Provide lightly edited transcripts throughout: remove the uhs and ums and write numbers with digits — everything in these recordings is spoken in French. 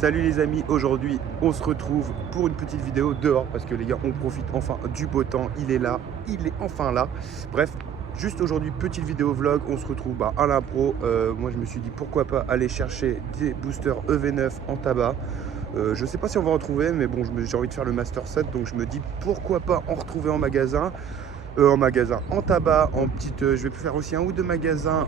Salut les amis, aujourd'hui on se retrouve pour une petite vidéo dehors parce que les gars on profite enfin du beau temps, il est là, il est enfin là. Bref, juste aujourd'hui petite vidéo vlog, on se retrouve à l'impro. Moi je me suis dit pourquoi pas aller chercher des boosters EV9 en tabac. Je sais pas si on va en retrouver mais bon j'ai envie de faire le master set donc je me dis pourquoi pas en retrouver en magasin. En tabac, en petite. Je vais faire aussi un ou deux magasins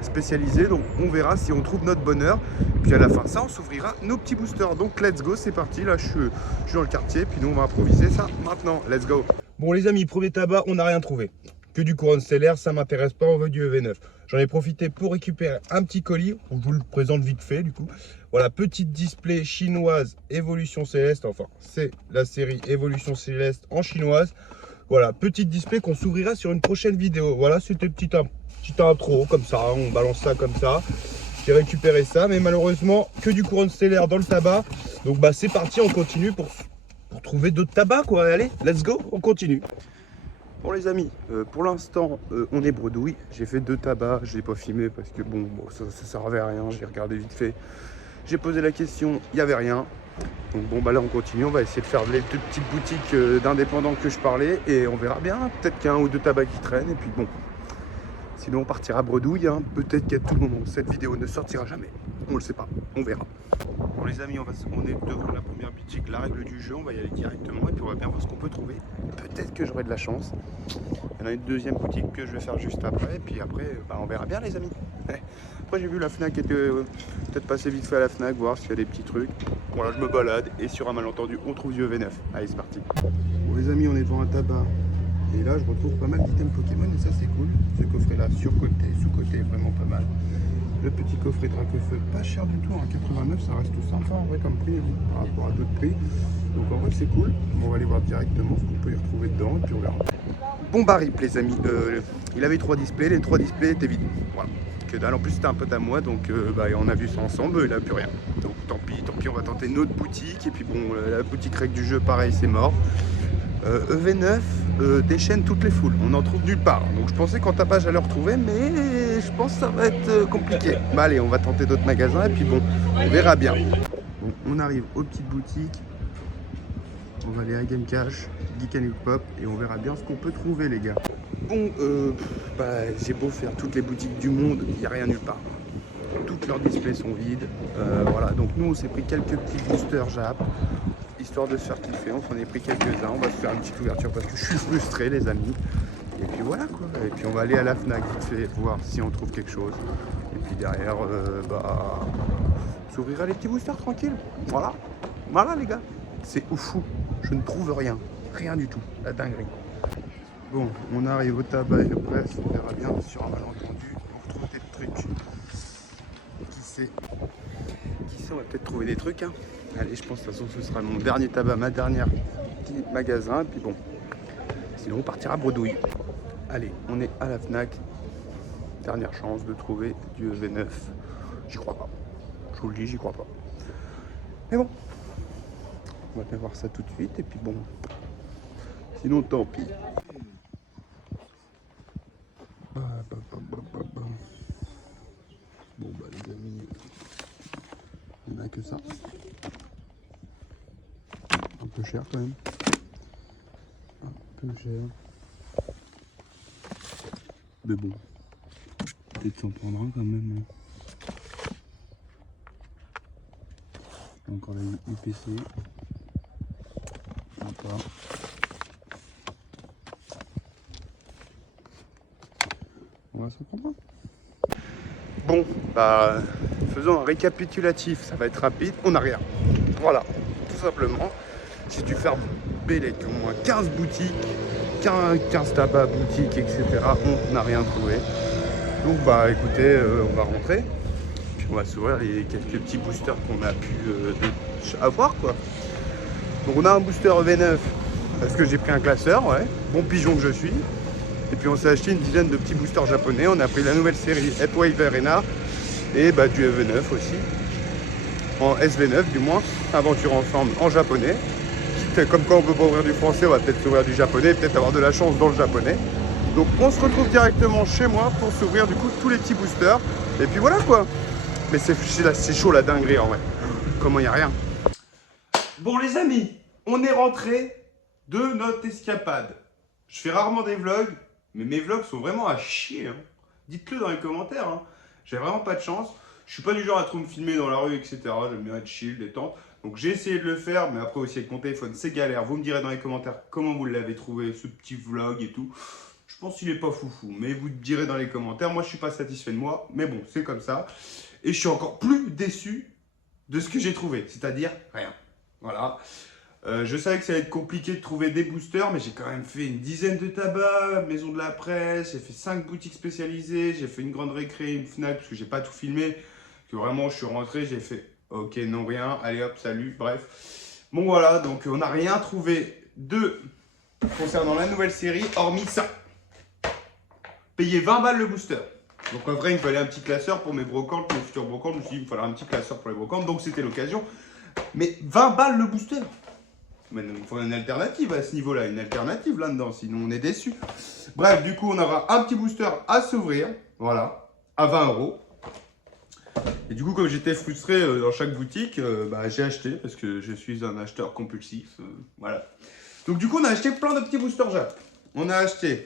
spécialisés. Donc on verra si on trouve notre bonheur. Puis à la fin de ça, on s'ouvrira nos petits boosters. Donc let's go, c'est parti. Là, je suis dans le quartier. Puis nous, on va improviser ça maintenant. Let's go. Bon les amis, premier tabac, on n'a rien trouvé. Que du Couronne Stellaire, ça m'intéresse pas. On veut du EV9. J'en ai profité pour récupérer un petit colis. Je vous le présente vite fait du coup. Voilà, petite display chinoise Évolution Céleste. Enfin, c'est la série Évolution Céleste en chinoise. Voilà, petite display qu'on s'ouvrira sur une prochaine vidéo. Voilà, c'était petite intro, comme ça, on balance ça comme ça. J'ai récupéré ça, mais malheureusement, que du Couronne Stellaire dans le tabac. Donc c'est parti, on continue pour trouver d'autres tabacs, quoi. Allez, let's go, on continue. Bon les amis, pour l'instant, on est bredouille. J'ai fait 2 tabacs, je n'ai pas filmé parce que bon ça servait à rien, j'ai regardé vite fait. J'ai posé la question, il n'y avait rien. Donc là on continue, on va essayer de faire les 2 petites boutiques d'indépendants que je parlais et on verra bien, peut-être qu'il y a 1 ou 2 tabacs qui traînent et puis bon, sinon on partira bredouille, hein. Peut-être qu'à tout moment cette vidéo ne sortira jamais, on le sait pas, on verra. Bon les amis, on est devant la première boutique, la règle du jeu, on va y aller directement et puis on va bien voir ce qu'on peut trouver. Peut-être que j'aurai de la chance. Il y en a une deuxième boutique que je vais faire juste après et puis après on verra bien les amis. Après j'ai vu la Fnac était peut-être passer vite fait à la Fnac, voir s'il y a des petits trucs. Voilà, je me balade et sur un malentendu on trouve du EV9. Allez c'est parti. Bon les amis, on est devant un tabac et là je retrouve pas mal d'items Pokémon et ça c'est cool. Ce coffret là sur côté, sous côté, vraiment pas mal. Le petit coffret Dracofeu, pas cher du tout, hein, 89, ça reste sympa en vrai comme prix par rapport à d'autres prix. Donc en vrai c'est cool. Bon, on va aller voir directement ce qu'on peut y retrouver dedans et puis on verra. Bon rip les amis, il avait 3 displays, les 3 displays étaient vides. Voilà. Que dalle, en plus c'était un pote à moi donc on a vu ça ensemble, il n'a plus rien. Donc tant pis, on va tenter une autre boutique et puis bon la boutique règle du jeu pareil c'est mort. EV9 déchaîne toutes les foules, on en trouve nulle part. Donc je pensais qu'en tabac j'allais retrouver mais je pense que ça va être compliqué. Allez, on va tenter d'autres magasins et puis bon, on verra bien. Bon, on arrive aux petites boutiques. On va aller à Game Cash, Geek and Pop et on verra bien ce qu'on peut trouver les gars. Bon, j'ai beau faire toutes les boutiques du monde, il n'y a rien nulle part. Toutes leurs displays sont vides. Voilà, donc nous on s'est pris quelques petits boosters Jap, histoire de se faire kiffer. On s'en est pris quelques-uns, on va se faire une petite ouverture parce que je suis frustré les amis. Et puis voilà quoi. Et puis on va aller à la Fnac vite fait, voir si on trouve quelque chose. Et puis derrière, on s'ouvrira les petits boosters tranquille. Voilà, voilà les gars. C'est oufou, je ne trouve rien, rien du tout, la dinguerie. Bon, on arrive au tabac et le presse, on verra bien sur un malentendu, on retrouve des trucs. Qui sait, on va peut-être trouver des trucs. Hein. Allez, je pense de toute façon ce sera mon dernier tabac, ma dernière petit magasin, et puis bon, sinon on partira bredouille. Allez, on est à la Fnac, dernière chance de trouver du EV9, j'y crois pas, je vous le dis, j'y crois pas. Mais bon. On va bien voir ça tout de suite et puis bon, sinon tant pis. Bon les amis, il n'y en a que ça. Un peu cher quand même. Un peu cher. Mais bon, peut-être s'en prendra quand même. Encore la UPC. On va s'en prendre. Bon, faisons un récapitulatif, ça va être rapide, on n'a rien. Voilà, tout simplement. J'ai dû faire Bélec au moins 15 boutiques, 15 tabacs boutiques, etc. On n'a rien trouvé. Donc écoutez, on va rentrer. Puis on va s'ouvrir les quelques petits boosters qu'on a pu avoir quoi. Donc on a un booster EV9 parce que j'ai pris un classeur, ouais, bon pigeon que je suis. Et puis on s'est acheté une dizaine de petits boosters japonais. On a pris la nouvelle série Heatwave Arena et du EV9 aussi. En SV9 du moins, aventure ensemble en japonais. Comme quand on peut pas ouvrir du français, on va peut-être s'ouvrir du japonais, peut-être avoir de la chance dans le japonais. Donc on se retrouve directement chez moi pour s'ouvrir du coup tous les petits boosters. Et puis voilà quoi. Mais c'est chaud la dinguerie en vrai. Comment il n'y a rien? Bon les amis, on est rentré de notre escapade. Je fais rarement des vlogs, mais mes vlogs sont vraiment à chier. Hein. Dites-le dans les commentaires. Hein. J'ai vraiment pas de chance. Je suis pas du genre à trop me filmer dans la rue, etc. J'aime bien être chill, détente. Donc j'ai essayé de le faire, mais après aussi avec mon téléphone, c'est galère. Vous me direz dans les commentaires comment vous l'avez trouvé, ce petit vlog et tout. Je pense qu'il est pas foufou, mais vous direz dans les commentaires. Moi, je suis pas satisfait de moi, mais bon, c'est comme ça. Et je suis encore plus déçu de ce que j'ai trouvé, c'est-à-dire rien. Voilà. Je savais que ça allait être compliqué de trouver des boosters, mais j'ai quand même fait une dizaine de tabacs, maison de la presse, j'ai fait 5 boutiques spécialisées, j'ai fait une grande récré, une Fnac, parce que j'ai pas tout filmé. Que vraiment, je suis rentré, j'ai fait ok, non, rien, allez hop, salut, bref. Bon voilà, donc on n'a rien trouvé de concernant la nouvelle série, hormis ça. Payer 20 balles le booster. Donc en vrai, il me fallait un petit classeur pour mes brocantes, mes futurs brocantes. Je me suis dit, il me fallait un petit classeur pour les brocantes, donc c'était l'occasion. Mais 20 balles le booster. Mais il faut une alternative à ce niveau-là, une alternative là-dedans, sinon on est déçu. Bref, du coup, on aura un petit booster à s'ouvrir, voilà, à 20 €. Et du coup, comme j'étais frustré dans chaque boutique, j'ai acheté parce que je suis un acheteur compulsif, voilà. Donc du coup, on a acheté plein de petits boosters Jap. On a acheté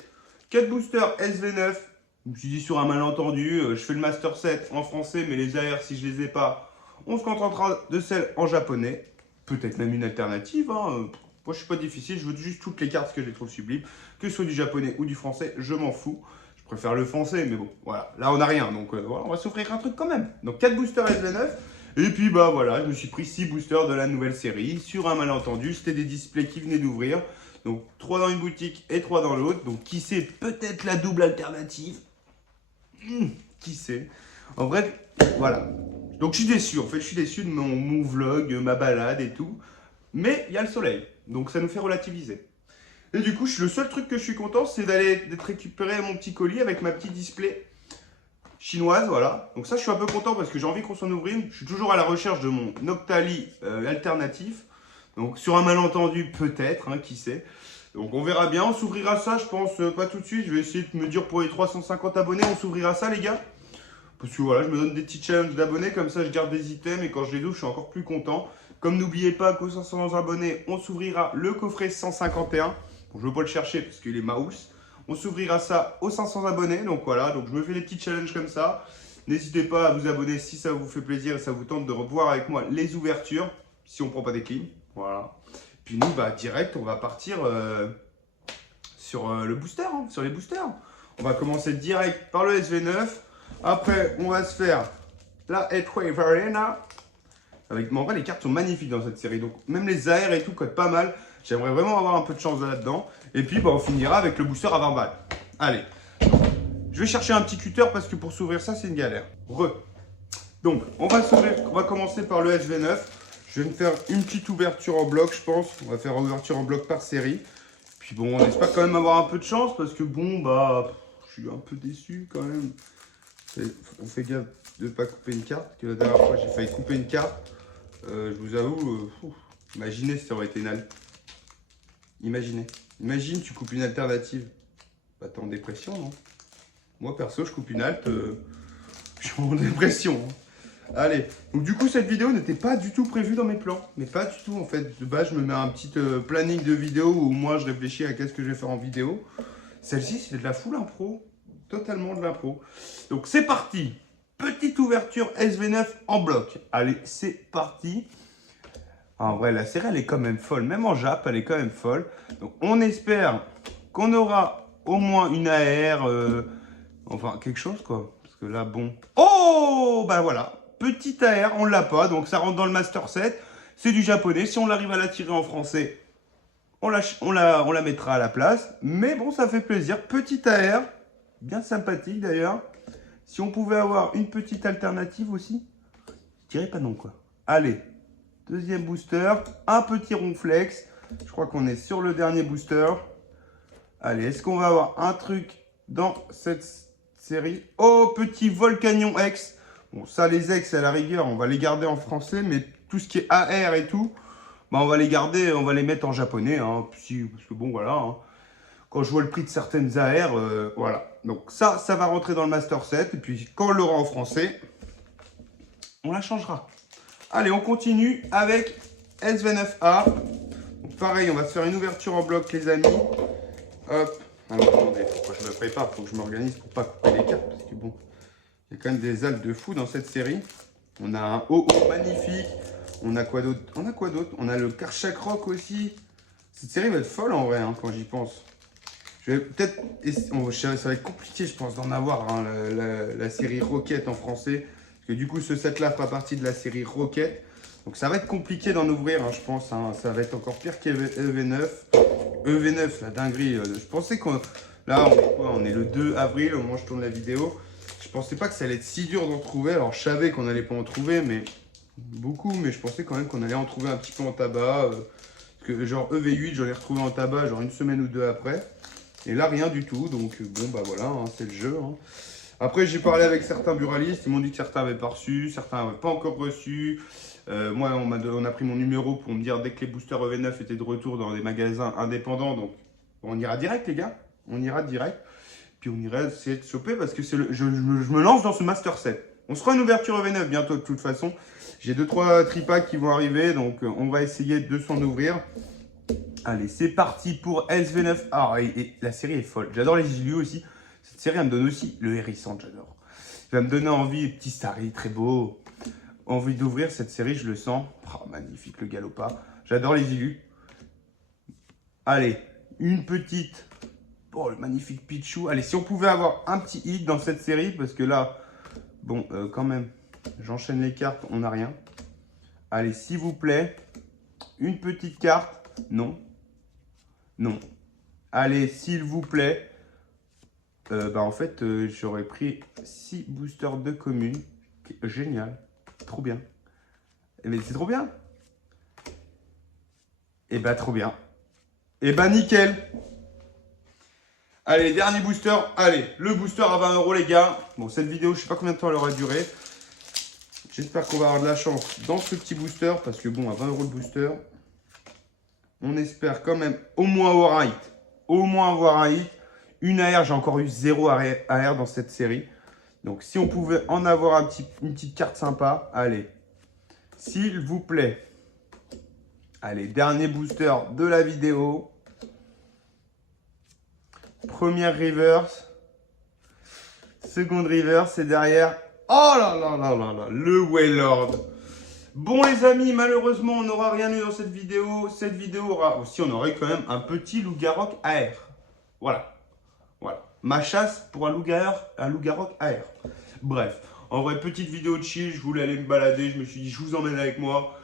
4 boosters SV9. Je me suis dit sur un malentendu, je fais le Master 7 en français, mais les AR, si je les ai pas, on se contentera de celles en japonais. Peut-être même une alternative. Hein. Moi, je suis pas difficile. Je veux juste toutes les cartes que je les trouve sublimes. Que ce soit du japonais ou du français, je m'en fous. Je préfère le français, mais bon, voilà. Là, on n'a rien. Donc, voilà, on va s'offrir un truc quand même. Donc, 4 boosters SV9. Et puis, bah voilà, je me suis pris 6 boosters de la nouvelle série. Sur un malentendu, c'était des displays qui venaient d'ouvrir. Donc, 3 dans une boutique et 3 dans l'autre. Donc, qui sait, peut-être la double alternative. Qui sait. En vrai, voilà. Donc je suis déçu, en fait, je suis déçu de mon vlog, ma balade et tout. Mais il y a le soleil, donc ça nous fait relativiser. Et du coup, le seul truc que je suis content, c'est d'être récupérer mon petit colis avec ma petite display chinoise, voilà. Donc ça, je suis un peu content parce que j'ai envie qu'on s'en ouvre une. Je suis toujours à la recherche de mon Noctali alternatif. Donc sur un malentendu, peut-être, hein, qui sait. Donc on verra bien, on s'ouvrira ça, je pense, pas tout de suite. Je vais essayer de me dire pour les 350 abonnés, on s'ouvrira ça les gars. Parce que voilà, je me donne des petits challenges d'abonnés, comme ça je garde des items et quand je les ouvre, je suis encore plus content. Comme n'oubliez pas qu'aux 500 abonnés, on s'ouvrira le coffret 151. Bon, je ne veux pas le chercher parce qu'il est mouse. On s'ouvrira ça aux 500 abonnés, donc voilà, donc je me fais des petits challenges comme ça. N'hésitez pas à vous abonner si ça vous fait plaisir et ça vous tente de revoir avec moi les ouvertures, si on ne prend pas des cleans. Voilà. Puis nous, bah, direct, on va partir sur le booster, hein, sur les boosters. On va commencer direct par le SV9. Après, on va se faire la Heatwave Arena. Mais en vrai, les cartes sont magnifiques dans cette série. Donc, même les AR et tout codent pas mal. J'aimerais vraiment avoir un peu de chance là-dedans. Et puis, bah, on finira avec le booster à 20 balles. Allez. Je vais chercher un petit cutter parce que pour s'ouvrir ça, c'est une galère. Donc, on va commencer par le SV9. Je vais me faire une petite ouverture en bloc, je pense. On va faire une ouverture en bloc par série. Puis bon, on espère quand même avoir un peu de chance parce que bon, bah, je suis un peu déçu quand même. On fait gaffe de ne pas couper une carte, que la dernière fois j'ai failli couper une carte. Je vous avoue, imaginez si ça aurait été une alt. Imagine tu coupes une alternative. Bah t'es en dépression, non? Moi perso je coupe une alt, je suis en dépression. Hein. Allez, donc du coup cette vidéo n'était pas du tout prévue dans mes plans. Mais pas du tout en fait. De base je me mets un petit planning de vidéo où moi je réfléchis à qu'est-ce que je vais faire en vidéo. Celle-ci c'est de la full impro. Totalement de l'impro. Donc c'est parti. Petite ouverture SV9 en bloc. Allez, c'est parti. En vrai, la série, elle est quand même folle. Même en Jap, elle est quand même folle. Donc on espère qu'on aura au moins une AR. Enfin, quelque chose quoi. Parce que là, bon. Oh, bah voilà. Petite AR, on l'a pas. Donc ça rentre dans le Master 7. C'est du japonais. Si on arrive à la tirer en français, on la mettra à la place. Mais bon, ça fait plaisir. Petite AR. Bien sympathique d'ailleurs. Si on pouvait avoir une petite alternative aussi, je dirais pas non quoi. Allez, deuxième booster, un petit ronflex. Je crois qu'on est sur le dernier booster. Allez, est-ce qu'on va avoir un truc dans cette série? Oh, petit Volcanion X. Bon, ça les X à la rigueur, on va les garder en français, mais tout ce qui est AR et tout, bah, on va les garder, on va les mettre en japonais. Hein, parce que bon, voilà. Hein. Quand je vois le prix de certaines AR, voilà. Donc ça va rentrer dans le Master 7. Et puis quand on l'aura en français, on la changera. Allez, on continue avec SV9A. Donc, pareil, on va se faire une ouverture en bloc, les amis. Hop. Alors, attendez, pourquoi je me prépare? Faut que je m'organise pour pas couper les cartes. Parce que bon, il y a quand même des algues de fou dans cette série. On a un OO magnifique. On a quoi d'autre? On a le Karchak Rock aussi. Cette série va être folle en vrai, hein, quand j'y pense. Je vais peut-être... ça va être compliqué, je pense, d'en avoir, hein, la série Rocket en français. Parce que du coup, ce set-là fera partie de la série Rocket. Donc ça va être compliqué d'en ouvrir, hein, je pense. Hein. Ça va être encore pire qu'EV9. EV9, la dinguerie. Je pensais qu'on... Là, on est quoi? On est le 2 avril, au moment où je tourne la vidéo. Je pensais pas que ça allait être si dur d'en trouver. Alors, je savais qu'on n'allait pas en trouver, mais... Beaucoup, mais je pensais quand même qu'on allait en trouver un petit peu en tabac. Parce que genre EV8, j'en ai retrouvé en tabac genre une semaine ou deux après. Et là, rien du tout. Donc, bon, bah voilà, hein, c'est le jeu. Hein. Après, j'ai parlé avec certains buralistes. Ils m'ont dit que certains n'avaient pas reçu, certains n'avaient pas encore reçu. Moi, on a pris mon numéro pour me dire dès que les boosters EV9 étaient de retour dans des magasins indépendants. Donc, on ira direct, les gars. On ira direct. Puis, on ira essayer de choper parce que je me lance dans ce Master Set. On se fera une ouverture EV9 bientôt, de toute façon. J'ai 2-3 tripacks qui vont arriver. Donc, on va essayer de s'en ouvrir. Allez, c'est parti pour SV9. Ah, et la série est folle. J'adore les illus aussi. Cette série, elle me donne aussi le hérissant, j'adore. Elle va me donner envie, petit starry, très beau. Envie d'ouvrir cette série, je le sens. Oh, magnifique, le galopard. J'adore les illus. Allez, une petite. Oh, le magnifique Pichou. Allez, si on pouvait avoir un petit hit dans cette série, parce que là, bon, quand même, j'enchaîne les cartes, on n'a rien. Allez, s'il vous plaît, une petite carte. Non. Non. Allez, s'il vous plaît. En fait, j'aurais pris 6 boosters de communes. Génial. Trop bien. Mais c'est trop bien. Et bah, trop bien. Et bah, nickel. Allez, dernier booster. Allez, le booster à 20 €, les gars. Bon, cette vidéo, je sais pas combien de temps elle aura duré. J'espère qu'on va avoir de la chance dans ce petit booster. Parce que bon, à 20 € le booster, on espère quand même au moins avoir un hit. Au moins avoir un hit. Une AR, j'ai encore eu 0 AR dans cette série. Donc, si on pouvait en avoir une petite carte sympa, allez. S'il vous plaît. Allez, dernier booster de la vidéo. Première reverse. Seconde reverse. Et derrière. Oh là là là là là. Le Wailord. Bon, les amis, malheureusement, on n'aura rien eu dans cette vidéo. Cette vidéo aura aussi, on aurait quand même un petit loup-garou AR. Voilà. Voilà, ma chasse pour un loup-garou AR. Bref, en vrai, petite vidéo de chill, je voulais aller me balader, je me suis dit, je vous emmène avec moi.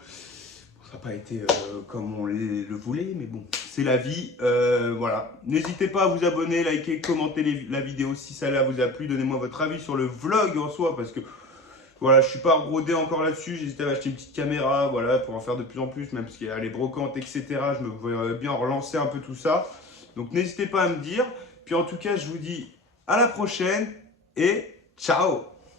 Bon, ça n'a pas été comme on le voulait, mais bon, c'est la vie. Voilà, n'hésitez pas à vous abonner, liker, commenter la vidéo si ça vous a plu. Donnez-moi votre avis sur le vlog en soi, parce que voilà, je ne suis pas rodé encore là-dessus. J'hésitais à acheter une petite caméra, voilà, pour en faire de plus en plus, même parce qu'il y a les brocantes, etc. Je me voyais bien relancer un peu tout ça. Donc, n'hésitez pas à me dire. Puis en tout cas, je vous dis à la prochaine et ciao!